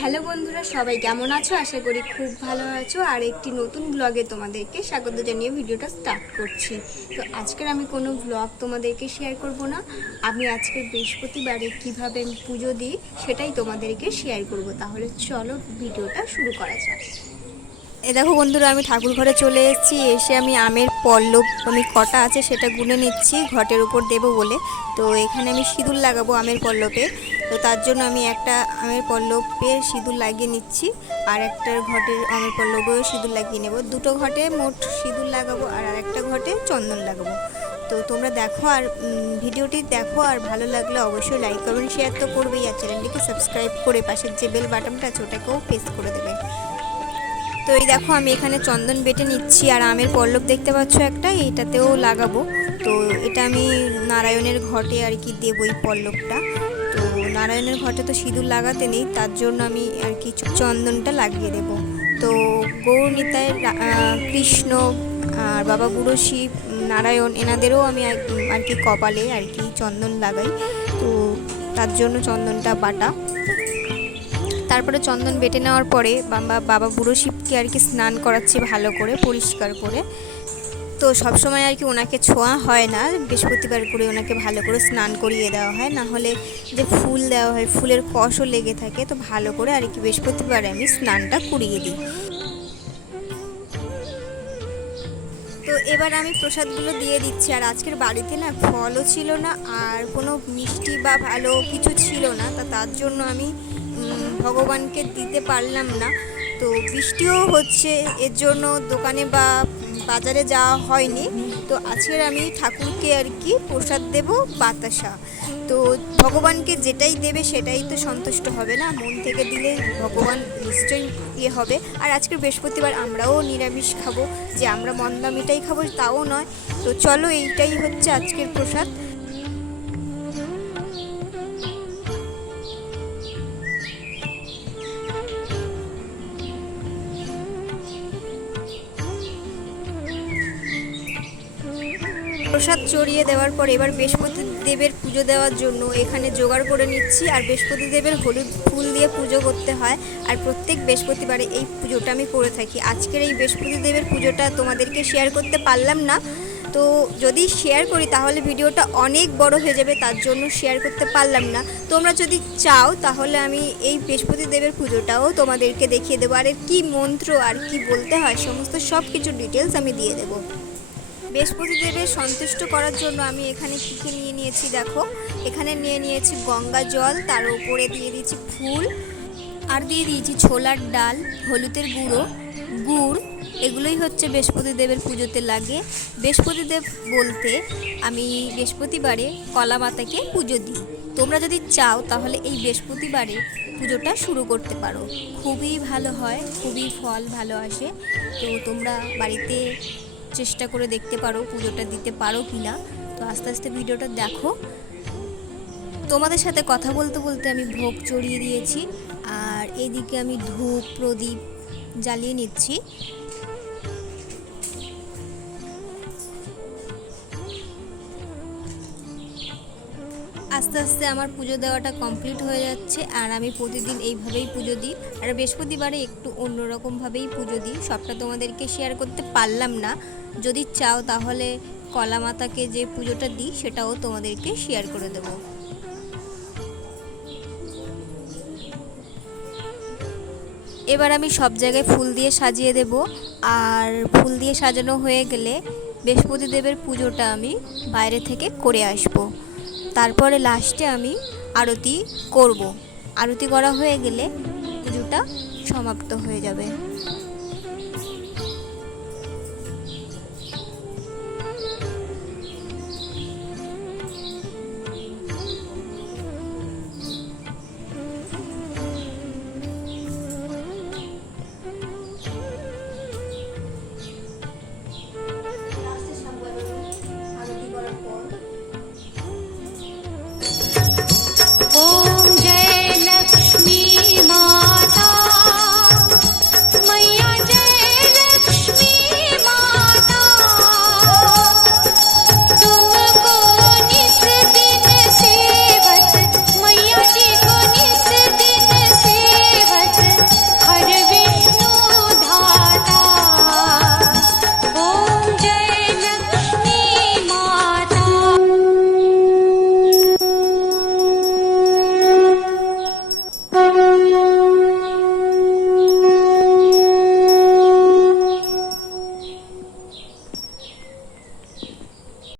Hello বন্ধুরা, সবাই কেমন আছো? আশা করি খুব ভালো আছো। আর একটি নতুন ব্লগে তোমাদেরকে স্বাগত জানিয়ে ভিডিওটা স্টার্ট করছি। তো আজকের আমি কোনো ব্লগ তোমাদেরকে শেয়ার করব না। আমি আজকের বৃহস্পতিবারে কিভাবে পুজো দিই সেটাই তোমাদেরকে শেয়ার করব। তাহলে চলো ভিডিওটা শুরু করা যাক। দেখো বন্ধুরা, আমি ঠাকুর ঘরে চলে এসেছি। এসে আমি আমের পল্লব কটা আছে সেটা গুনে নিচ্ছি ঘটের উপর দেবো বলে। তো এখানে আমি সিঁদুর লাগাবো আমের পল্লবে। তো তার জন্য আমি একটা আমের পল্লবে সিঁদুর লাগিয়ে নিচ্ছি, আর একটা ঘটের আমের পল্লবেও সিঁদুর লাগিয়ে নেব। দুটো ঘটে মোট সিঁদুর লাগাবো, আর আরেকটা ঘটে চন্দন লাগাবো। তো তোমরা দেখো আর ভিডিওটি দেখো, আর ভালো লাগলে অবশ্যই লাইক কমেন্ট শেয়ার তো করবেই, আর চ্যানেলটিকে সাবস্ক্রাইব করে পাশের যে বেল বাটনটা আছে ওটাকেও প্রেস করে দেবে। তো এই দেখো আমি এখানে চন্দন বেটে নিচ্ছি, আর আমের পল্লব দেখতে পাচ্ছ একটা, এটাতেও লাগাবো। তো এটা আমি নারায়ণের ঘটে আর কি দেবো এই পল্লবটা। তো নারায়ণের ঘটে তো সিঁদুর লাগাতে নেই, তার জন্য আমি আর কি চন্দনটা লাগিয়ে দেব। তো গৌর নিতাই, কৃষ্ণ আর বাবা বুড়ো শিব, নারায়ণ এনাদেরও আমি আর কি কপালে আর কি চন্দন লাগাই। তো তার জন্য চন্দনটা বাটা। তারপরে চন্দন বেটে নেওয়ার পরে বাবা বুড়ো শিবকে আর কি স্নান করাচ্ছি ভালো করে পরিষ্কার করে। তো সবসময় আর কি ওনাকে ছোঁয়া হয় না, বৃহস্পতিবার করে ওনাকে ভালো করে স্নান করিয়ে দেওয়া হয়, না হলে যে ফুল দেওয়া হয় ফুলের কষও লেগে থাকে। তো ভালো করে আর কি বৃহস্পতিবারে আমি স্নানটা করিয়ে দিই। তো এবার আমি প্রসাদগুলো দিয়ে দিচ্ছি। আর আজকের বাড়িতে না ফলও ছিল না, আর কোনো মিষ্টি বা ভালো কিছু ছিল না, তার জন্য আমি ভগবানকে দিতে পারলাম না। তো বৃষ্টিও হচ্ছে, এর জন্য দোকানে বা বাজারে যাওয়া হয়নি। তো আজকের আমি ঠাকুরকে আর কি প্রসাদ দেব বাতাসা। তো ভগবানকে যেটাই দেবে সেটাই তো সন্তুষ্ট হবে না, মন থেকে দিলে ভগবান নিশ্চয়ই হবে। আর আজকের বৃহস্পতিবার আমরাও নিরামিষ খাবো, যে আমরা মন্দা মিঠাই খাবো তাও নয়। তো চলো, এইটাই হচ্ছে আজকের প্রসাদ। প্রসাদ চড়িয়ে দেওয়ার পর এবার বৃহস্পতি দেবের পুজো দেওয়ার জন্য এখানে জোগাড় করে নিচ্ছি। আর বৃহস্পতি দেবের হলুদ ফুল দিয়ে পুজো করতে হয়, আর প্রত্যেক বৃহস্পতিবারে এই পুজোটা আমি করে থাকি। আজকের এই বৃহস্পতি দেবের পুজোটা তোমাদেরকে শেয়ার করতে পারলাম না। তো যদি শেয়ার করি তাহলে ভিডিওটা অনেক বড় হয়ে যাবে, তার জন্য শেয়ার করতে পারলাম না। তোমরা যদি চাও তাহলে আমি এই বৃহস্পতি দেবের পুজোটাও তোমাদেরকে দেখিয়ে দেবো, আর এর কী মন্ত্র আর কি বলতে হয় সমস্ত সব কিছু ডিটেলস আমি দিয়ে দেবো। বৃহস্পতি দেবের সন্তুষ্ট করার জন্য আমি এখানে কী কী নিয়ে নিয়েছি দেখো। এখানে নিয়ে নিয়েছি গঙ্গা জল, তার উপরে দিয়ে দিয়েছি ফুল, আর দিয়ে দিয়েছি ছোলার ডাল, হলুদের গুঁড়ো, গুড়। এগুলোই হচ্ছে বৃহস্পতি দেবের পুজোতে লাগে। বৃহস্পতি দেব বলতে আমি বৃহস্পতিবারে কলা মাতাকে পুজো দিই। তোমরা যদি চাও তাহলে এই বৃহস্পতিবারে পুজোটা শুরু করতে পারো, খুবই ভালো হয়, খুবই ফল ভালো আসে। তো তোমরা বাড়িতে চেষ্টা করে দেখতে পারো পুজোটা দিতে পারো কি না। তো আস্তে আস্তে ভিডিওটা দেখো। তোমাদের সাথে কথা বলতে বলতে আমি ভোগ চড়িয়ে দিয়েছি, আর এদিকে আমি ধূপ প্রদীপ জ্বালিয়ে নিচ্ছি। আস্তে আস্তে আমার পুজো দেওয়াটা কমপ্লিট হয়ে যাচ্ছে, আর আমি প্রতিদিন এইভাবেই পুজো দিই। আর বৃহস্পতিবারে একটু অন্যরকমভাবেই পুজো দিই, সবটা তোমাদেরকে শেয়ার করতে পারলাম না। যদি চাও তাহলে কলা মাতাকে যে পুজোটা দিই সেটাও তোমাদেরকে শেয়ার করে দেবো। এবার আমি সব জায়গায় ফুল দিয়ে সাজিয়ে দেব, আর ফুল দিয়ে সাজানো হয়ে গেলে বৃহস্পতি দেবের পুজোটা আমি বাইরে থেকে করে আসব। তারপরে লাস্টে আমি আরতি করব। আরতি করা হয়ে গেলে পুজোটা সমাপ্ত হয়ে যাবে।